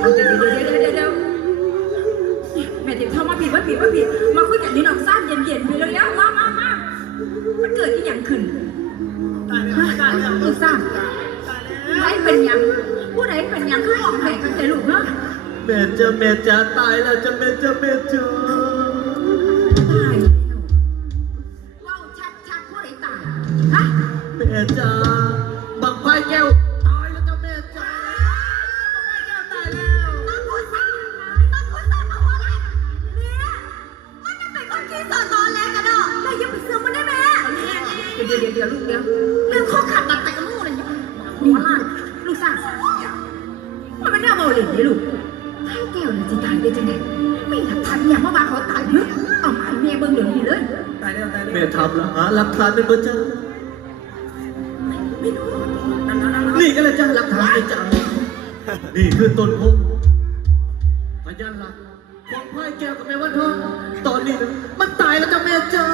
เอาเดี๋ยวเดี๋ยวเดี๋ยวเดี๋ยวเดี๋ยวแม่ติดเข้ามาผิดว่าผิดว่าผิด มาคุยกันนี่น้องซ่านเย็นๆไปเลยแล้วมามามามันเกิดที่อย่างขึ้นตายแล้วตายแล้วซ่านใครเป็นหยังผู้ใดเป็นหยังคือออกไหนกันแต่ลูกเนาะแม่จะแม่จะตายแล้วจะแม่จะแม่จะต เดี๋ยวเดี๋ยวเดี๋ยวลูกเดี๋ยวเรื่องข้อขัดตัดแต่กับลูกเลยเนี่ยหัวล้านลูกซ่านมันเป็นเรื่องเบาหลีนี่ลูกให้แก้วน่ะจะตายได้จังไงไม่หลักฐานอย่างว่ามาเขาตายเนอะเอามาให้แม่เบิ่งเดี๋ยวนี้เลยแม่ทำแล้วหาหลักฐานเป็นประจไม่รู้ำนี่ก็เลยจ้าหลักฐานเป็นจังนี่คือต้นโพพยานหลักของไฟแก้วกับแม่วันทองตอนนี้นะมันตายแล้วจะแม่จะ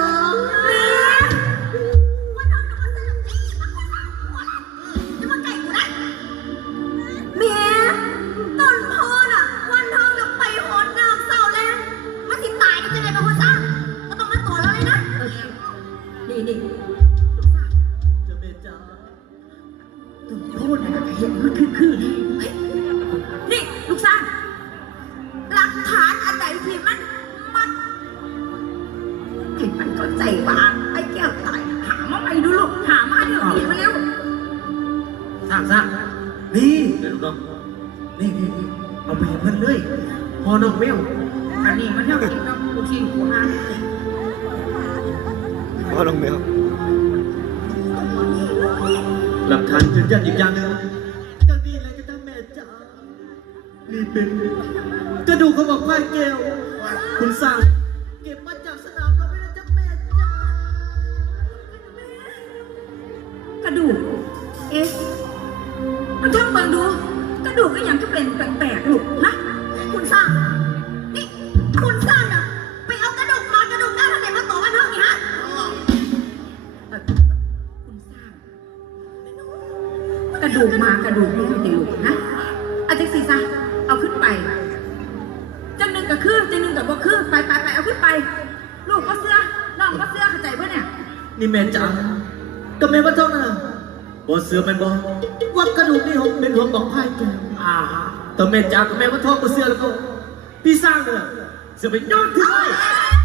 นี่นี่จะแม่จะตุ่มโทษนะเห็นมันคือคือนี่ลูกซ่านหลักฐานอันใดที่มันมันที่มันเข้าใจว่าไอ้แก้วตายหามาใหม่ดูลูกหามาเดี๋ยวนี้มาเร็วสร้างสร้างนี่เดี๋ยวลูกน้องนี่นี่เอาไปให้เพื่อนเลยพอนอกแววอันนี้มันเท่ากินกับลูกชิ้นหัวหาง พ่อลงแมวหลักฐานยืนยันอีกอย่างหนึ่งก็นี่แหละก็จ้าแม่จ๋านี่เป็นกระดูกของบอกไฟแก้วคุณสร้างเก็บมาจากสนามเราไม่ได้จ้าแม่จ๋ากระดูกเอ๊ะมันท่องเบิ่งดูกระดูกก็ยังก็เป็นแปลกๆลูกนะคุณสร้างนี่คุณสร้าง กระดูกมากระดูกลูกติลูกนะเอาจังสีซะเอาขึ้นไปจังหนึ่งกับคือจังหนึ่งกับบ่คือไปไปไปเอาขึ้นไป ลูกก็เสื้อน้องก็เสื้อเข้าใจปะเนี่ยนี่แม่จ๋าก็แม่ว่าเจ้าน่ะบ่เสือแม่นบ่ว่ากระดูกนี่ของเป็นของบอกไฟแก้วอ่าแต่แม่จ๋ากับแม่ว่าทองบ่เสือแล้วก็พี่สร้างเนี่ยเสือไปย้อนถึงเลยเ